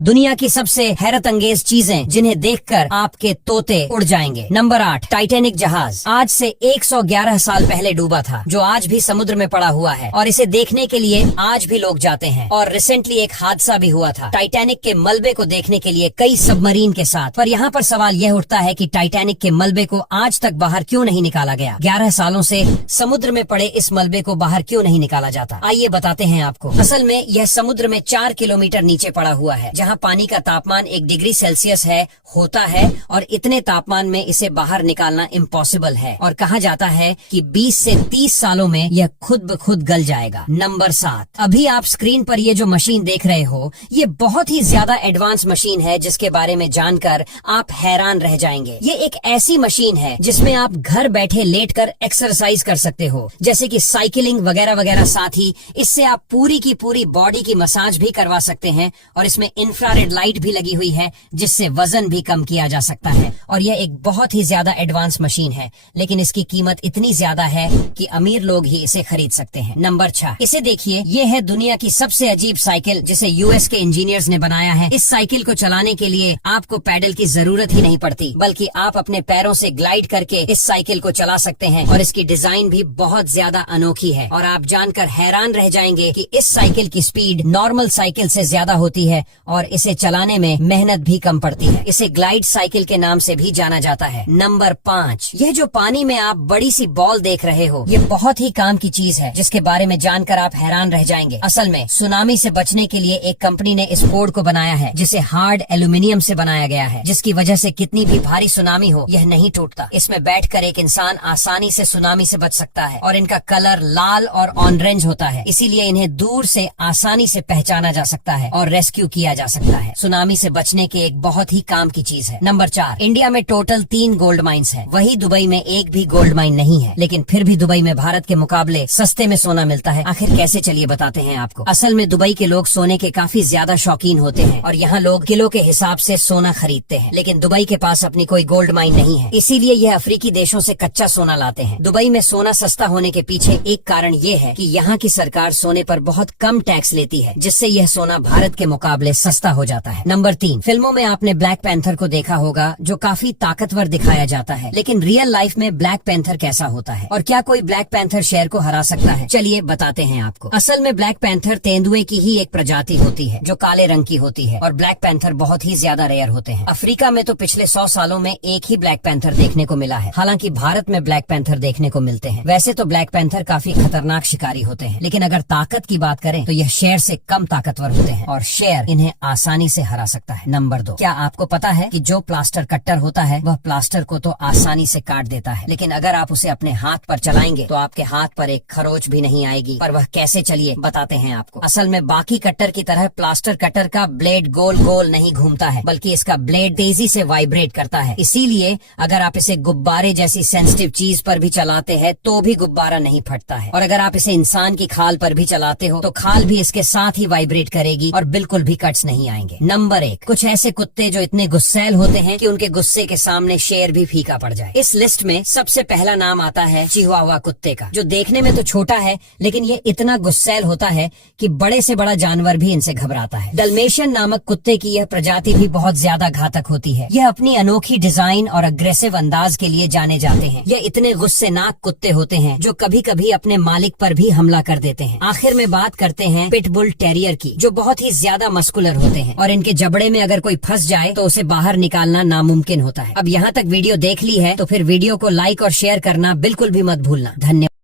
दुनिया की सबसे हैरत अंगेज चीजें जिन्हें देखकर आपके तोते उड़ जाएंगे। नंबर 8, टाइटैनिक जहाज आज से 111 साल पहले डूबा था, जो आज भी समुद्र में पड़ा हुआ है और इसे देखने के लिए आज भी लोग जाते हैं। और रिसेंटली एक हादसा भी हुआ था टाइटैनिक के मलबे को देखने के लिए कई सबमरीन के साथ। पर यहाँ पर सवाल यह उठता है कि टाइटैनिक के मलबे को आज तक बाहर क्यों नहीं निकाला गया। 11 सालों से समुद्र में पड़े इस मलबे को बाहर क्यों नहीं निकाला जाता, आइए बताते हैं आपको। असल में यह समुद्र में 4 किलोमीटर नीचे पड़ा हुआ है, जहाँ पानी का तापमान 1 डिग्री सेल्सियस होता है और इतने तापमान में इसे बाहर निकालना इम्पॉसिबल है और कहा जाता है कि 20 से 30 सालों में यह खुद ब खुद गल जाएगा। नंबर 7, अभी आप स्क्रीन पर ये जो मशीन देख रहे हो, ये बहुत ही ज्यादा एडवांस मशीन है जिसके बारे में जानकर आप हैरान रह जाएंगे। ये एक ऐसी मशीन है जिसमें आप घर बैठे लेटकर एक्सरसाइज कर सकते हो, जैसे कि साइकिलिंग वगैरह वगैरह। साथ ही इससे आप पूरी की पूरी बॉडी की मसाज भी करवा सकते हैं और इसमें इंफ्रारेड लाइट भी लगी हुई है जिससे वजन भी कम किया जा सकता है। और यह एक बहुत ही ज्यादा एडवांस मशीन है, लेकिन इसकी कीमत इतनी ज्यादा है कि अमीर लोग ही इसे खरीद सकते हैं। नंबर 6, इसे देखिए, ये है दुनिया की सबसे अजीब साइकिल जिसे यूएस के इंजीनियर्स ने बनाया है। इस साइकिल को चलाने के लिए आपको पैडल की जरूरत ही नहीं पड़ती, बल्कि आप अपने पैरों से ग्लाइड करके इस साइकिल को चला सकते हैं। और इसकी डिजाइन भी बहुत ज्यादा अनोखी है और आप जानकर हैरान रह जाएंगे कि इस साइकिल की स्पीड नॉर्मल साइकिल से ज्यादा होती है और इसे चलाने में मेहनत भी कम पड़ती है। इसे ग्लाइड साइकिल के नाम से भी जाना जाता है। नंबर 5, यह जो पानी में आप बड़ी सी बॉल देख रहे हो, ये बहुत ही काम की चीज है जिसके बारे में जानकर आप हैरान रह जाएंगे। असल में सुनामी से बचने के लिए एक कंपनी ने इस बोर्ड को बनाया है जिसे हार्ड एल्यूमिनियम से बनाया गया है, जिसकी वजह से कितनी भी भारी सुनामी हो यह नहीं टूटता। इसमें बैठकर एक इंसान आसानी से सुनामी से बच सकता है और इनका कलर लाल और ऑरेंज होता है, इसीलिए इन्हें दूर से आसानी से पहचाना जा सकता है और रेस्क्यू किया जा सकता है। सुनामी से बचने के एक बहुत ही काम की चीज है। नंबर 4, इंडिया में टोटल 3 गोल्ड माइंस है, वही दुबई में एक भी गोल्ड माइन नहीं है, लेकिन फिर भी दुबई में भारत के मुकाबले सस्ते में सोना मिलता है। आखिर कैसे, चलिए बताते हैं आपको। असल में दुबई के लोग सोने के काफी ज्यादा शौकीन होते हैं और यहाँ लोग किलो के हिसाब से सोना खरीदते हैं, लेकिन दुबई के पास अपनी कोई गोल्ड माइन नहीं है, इसीलिए यह अफ्रीकी देशों से कच्चा सोना लाते हैं। दुबई में सोना सस्ता होने के पीछे एक कारण ये है कि यहाँ की सरकार सोने पर बहुत कम टैक्स लेती है, जिससे यह सोना भारत के मुकाबले सस्ता हो जाता है। नंबर 3, फिल्मों में आपने ब्लैक पैंथर को देखा होगा, जो काफी ताकतवर दिखाया जाता है, लेकिन रियल लाइफ में ब्लैक पैंथर कैसा होता है और क्या कोई ब्लैक पैंथर शेर को हरा सकता है, चलिए बताते हैं आपको। असल में ब्लैक पैंथर तेंदुए की ही एक प्रजाति होती है जो काले रंग की होती है और ब्लैक पैंथर बहुत ही ज्यादा रेयर होते हैं। अफ्रीका में तो पिछले 100 सालों में एक ही ब्लैक पैंथर देखने को मिला है, हालांकि भारत में ब्लैक पैंथर देखने को मिलते हैं। वैसे तो ब्लैक पैंथर काफी खतरनाक शिकारी होते हैं, लेकिन अगर ताकत की बात करें तो यह शेर से कम ताकतवर होते हैं और शेर इन्हें आसानी से हरा सकता है। नंबर 2, क्या आपको पता है कि जो प्लास्टर कट्टर होता है वह प्लास्टर को तो आसानी से काट देता है, लेकिन अगर आप उसे अपने हाथ पर चलाएंगे तो आपके हाथ पर एक खरोच भी नहीं आएगी। पर वह कैसे, चलिए बताते हैं आपको। असल में बाकी कट्टर की तरह प्लास्टर कट्टर का ब्लेड गोल गोल नहीं घूमता है, बल्कि इसका ब्लेड तेजी से वाइब्रेट करता है। इसीलिए अगर आप इसे गुब्बारे जैसी सेंसिटिव चीज पर भी चलाते हैं तो भी गुब्बारा नहीं फटता है, और अगर आप इसे इंसान की खाल पर भी चलाते हो तो खाल भी इसके साथ ही वाइब्रेट करेगी और बिल्कुल भी कट्स नहीं आएंगे। नंबर 1, कुछ ऐसे कुत्ते जो इतने गुस्सैल होते हैं कि उनके गुस्से के सामने शेर भी फीका पड़ जाए। इस लिस्ट में सबसे पहला नाम आता है चिहुआहुआ कुत्ते का, जो देखने में तो छोटा है लेकिन ये इतना गुस्सैल होता है कि बड़े से बड़ा जानवर भी इनसे घबराता है। डल्मेशियन नामक कुत्ते की यह प्रजाति भी बहुत ज्यादा घातक होती है। यह अपनी अनोखी डिजाइन और अग्रेसिव अंदाज के लिए जाने जाते हैं। यह इतने गुस्सेनाक कुत्ते होते हैं जो कभी कभी अपने मालिक पर भी हमला कर देते हैं। आखिर में बात करते हैं पिटबुल टेरियर की, जो बहुत ही ज्यादा मस्कुलर होते हैं और इनके जबड़े में अगर कोई फंस जाए तो उसे बाहर निकालना नामुमकिन होता है। अब यहाँ तक वीडियो देख ली है तो फिर वीडियो को लाइक और शेयर करना बिल्कुल भी मत भूलना। धन्यवाद।